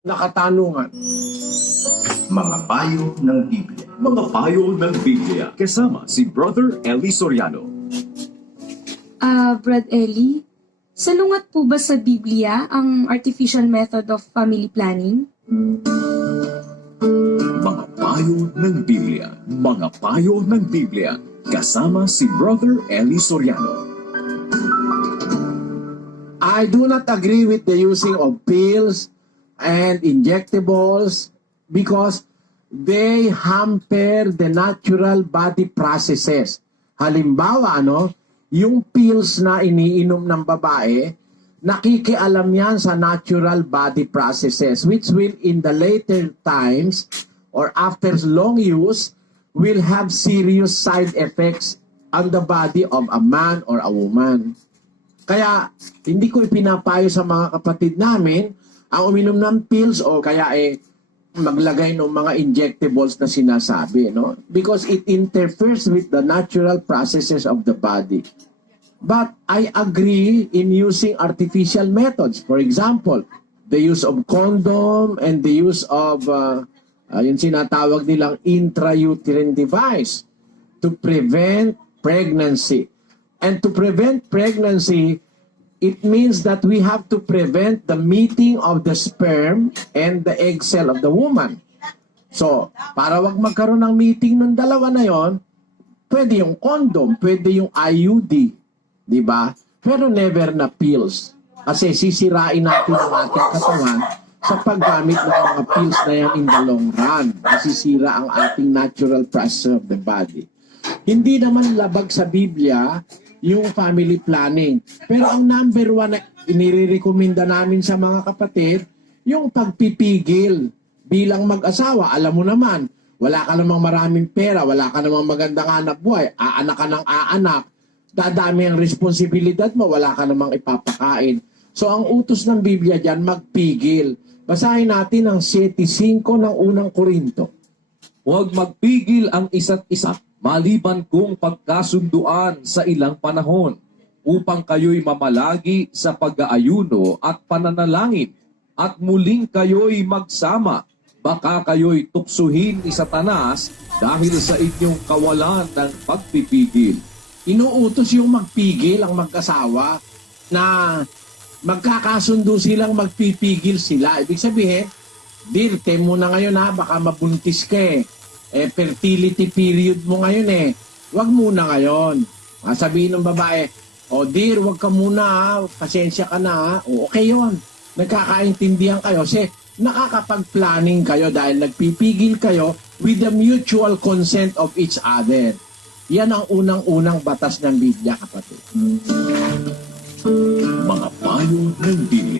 na katanungan. Mga payo ng Biblia. Mga payo ng Biblia kasama si Brother Eli Soriano. Ah, Brad Ellie, salungat po ba sa Biblia ang artificial method of family planning? Mga payo ng Biblia. Mga payo ng Biblia kasama si Brother Eli Soriano. I do not agree with the using of pills and injectables because they hamper the natural body processes. Halimbawa, ano, yung pills na iniinom ng babae, nakikialam yan sa natural body processes which will in the later times or after long use will have serious side effects on the body of a man or a woman. Kaya hindi ko ipinapayo sa mga kapatid namin ang uminom ng pills o kaya eh maglagay ng mga injectables na sinasabi, no? Because it interferes with the natural processes of the body. But I agree in using artificial methods. For example, the use of condom and the use of uh, uh, yung sinatawag nilang intrauterine device to prevent pregnancy. And to prevent pregnancy, it means that we have to prevent the meeting of the sperm and the egg cell of the woman. So, para wag magkaroon ng meeting ng dalawa na yon, pwede yung condom, pwede yung IUD, di ba? Pero never na pills. Kasi sisirain natin ang ating katawan sa paggamit ng mga pills na yan in the long run. Masisira ang ating natural process of the body. Hindi naman labag sa Biblia yung family planning. Pero ang number one na inirekomenda namin sa mga kapatid, yung pagpipigil bilang mag-asawa. Alam mo naman, wala ka namang maraming pera, wala ka namang magandang anak buhay, aanak ka ng aanak, dadami ang responsibilidad mo, wala ka namang ipapakain. So ang utos ng Biblia dyan, magpigil. Basahin natin ang 7.5 ng unang Korinto. Huwag magpigil ang isa't isa maliban kung pagkasunduan sa ilang panahon upang kayo'y mamalagi sa pag-aayuno at pananalangin at muling kayo'y magsama. Baka kayo'y tuksuhin ni Satanas dahil sa inyong kawalan ng pagpipigil. Inuutos yung magpigil ang mag-asawa na magkakasundo silang magpipigil sila. Ibig sabihin, dirte mo na ngayon ha, baka mabuntis ka eh. Eh, fertility period mo ngayon eh. Huwag muna ngayon. Ah, Sabihin ng babae, o dear, wag ka muna ha, pasensya ka na ha. O, okay yon Nagkakaintindihan kayo. Kasi nakakapag-planning kayo dahil nagpipigil kayo with the mutual consent of each other. Yan ang unang-unang batas ng Biblia, kapatid. Mga payo ng Biblia.